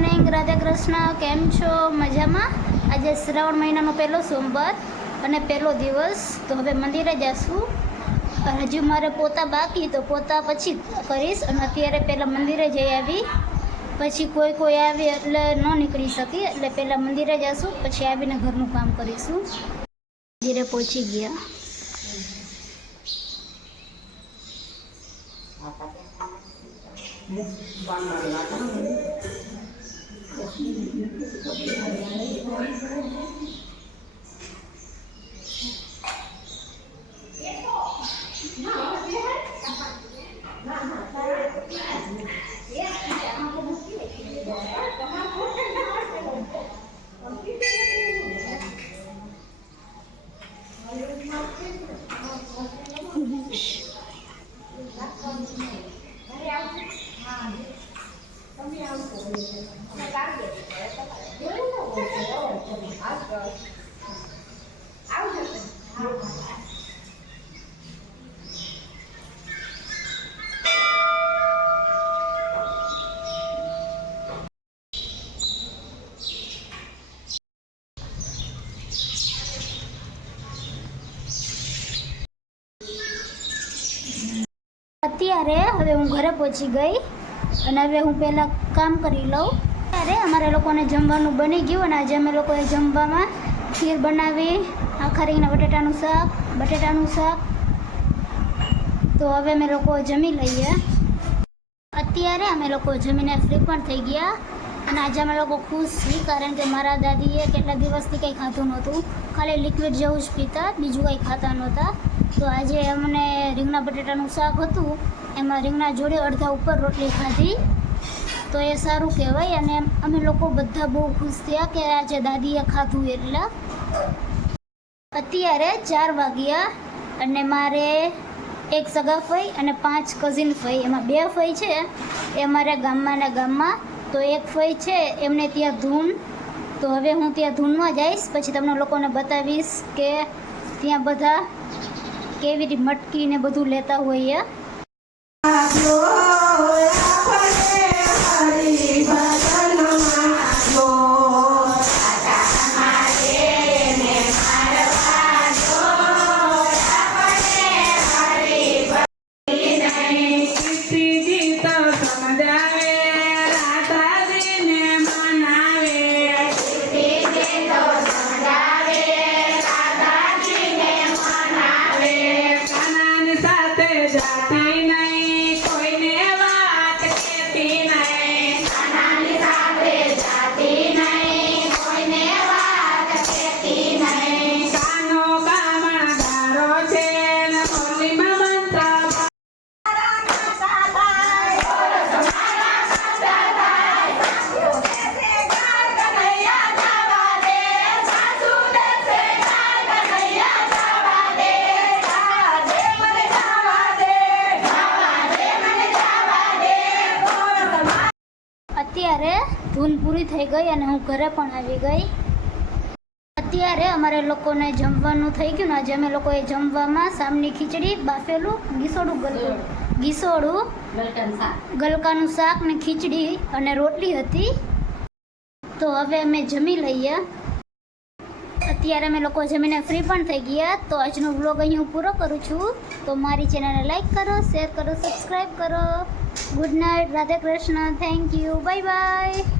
Morning, Radhe Krishna. કેમ છો? મજામાં? આજે શ્રાવણ મહિનાનો પહેલો સોમવાર અને પહેલો દિવસ. તો હવે મંદિરે જઈશું. હજુ મારે પોતા બાકી, તો પોતા પછી કરીશ. અને અત્યારે પહેલાં મંદિરે જઈ આવી, પછી કોઈ આવે એટલે ન નીકળી શકી, એટલે પહેલાં મંદિરે જઈશું, પછી આવીને ઘરનું કામ કરીશું. મંદિરે પહોંચી ગયા. અત્યારે હવે હું ઘરે પહોંચી ગઈ અને હવે હું પહેલાં કામ કરી લઉં. ત્યારે અમારે લોકોને જમવાનું બની ગયું અને આજે અમે લોકોએ જમવામાં ખીર બનાવી, આખા રીંગણા બટેટાનું શાક. તો હવે અમે લોકો જમી લઈએ. અત્યારે અમે લોકો જમીને ફ્રી પણ થઈ ગયા અને આજે અમે લોકો ખુશ છીએ, કારણ કે મારા દાદીએ કેટલા દિવસથી કંઈ ખાધું નહોતું, ખાલી લિક્વિડ જેવું જ પીતા, બીજું કંઈ ખાતા નહોતા. તો આજે અમને રીંગણા બટેટાનું શાક હતું, એમાં રીંગણા જોડે અડધા ઉપર રોટલી ખાધી, તો એ સારું કહેવાય. અને અમે લોકો બધા બહુ ખુશ થયા કે આજે દાદીએ ખાધું. એટલે અત્યારે 4 વાગ્યા અને મારે એક સગા ફઈ અને 5 કઝિન ફઈ, એમાં 2 ફઈ છે એ અમારા ગામમાં. તો એક ફઈ છે એમને ત્યાં ધૂન, તો હવે હું ત્યાં ધૂનમાં જઈશ, પછી તમને લોકોને બતાવીશ કે ત્યાં બધા કેવી રીતે મટકી ને બધું લેતા હોઈએ. અત્યારે ધૂન પૂરી થઈ ગઈ અને હું ઘરે પણ આવી ગઈ. અત્યારે અમારે લોકોને જમવાનું થઈ ગયું ને આજે અમે લોકોએ જમવામાં સામની ખીચડી, બાફેલું ગીસોડું ગલકાનું શાક ને ખીચડી અને રોટલી હતી. તો હવે અમે જમી લઈએ. અત્યારે અમે લોકો જમીને ફ્રી પણ થઈ ગયા. તો આજનો વ્લોગ અહીં હું પૂરો કરું છું. તો મારી ચેનલને લાઈક કરો, શેર કરો, સબસ્ક્રાઈબ કરો. Good night, Radhe Krishna, thank you, bye bye.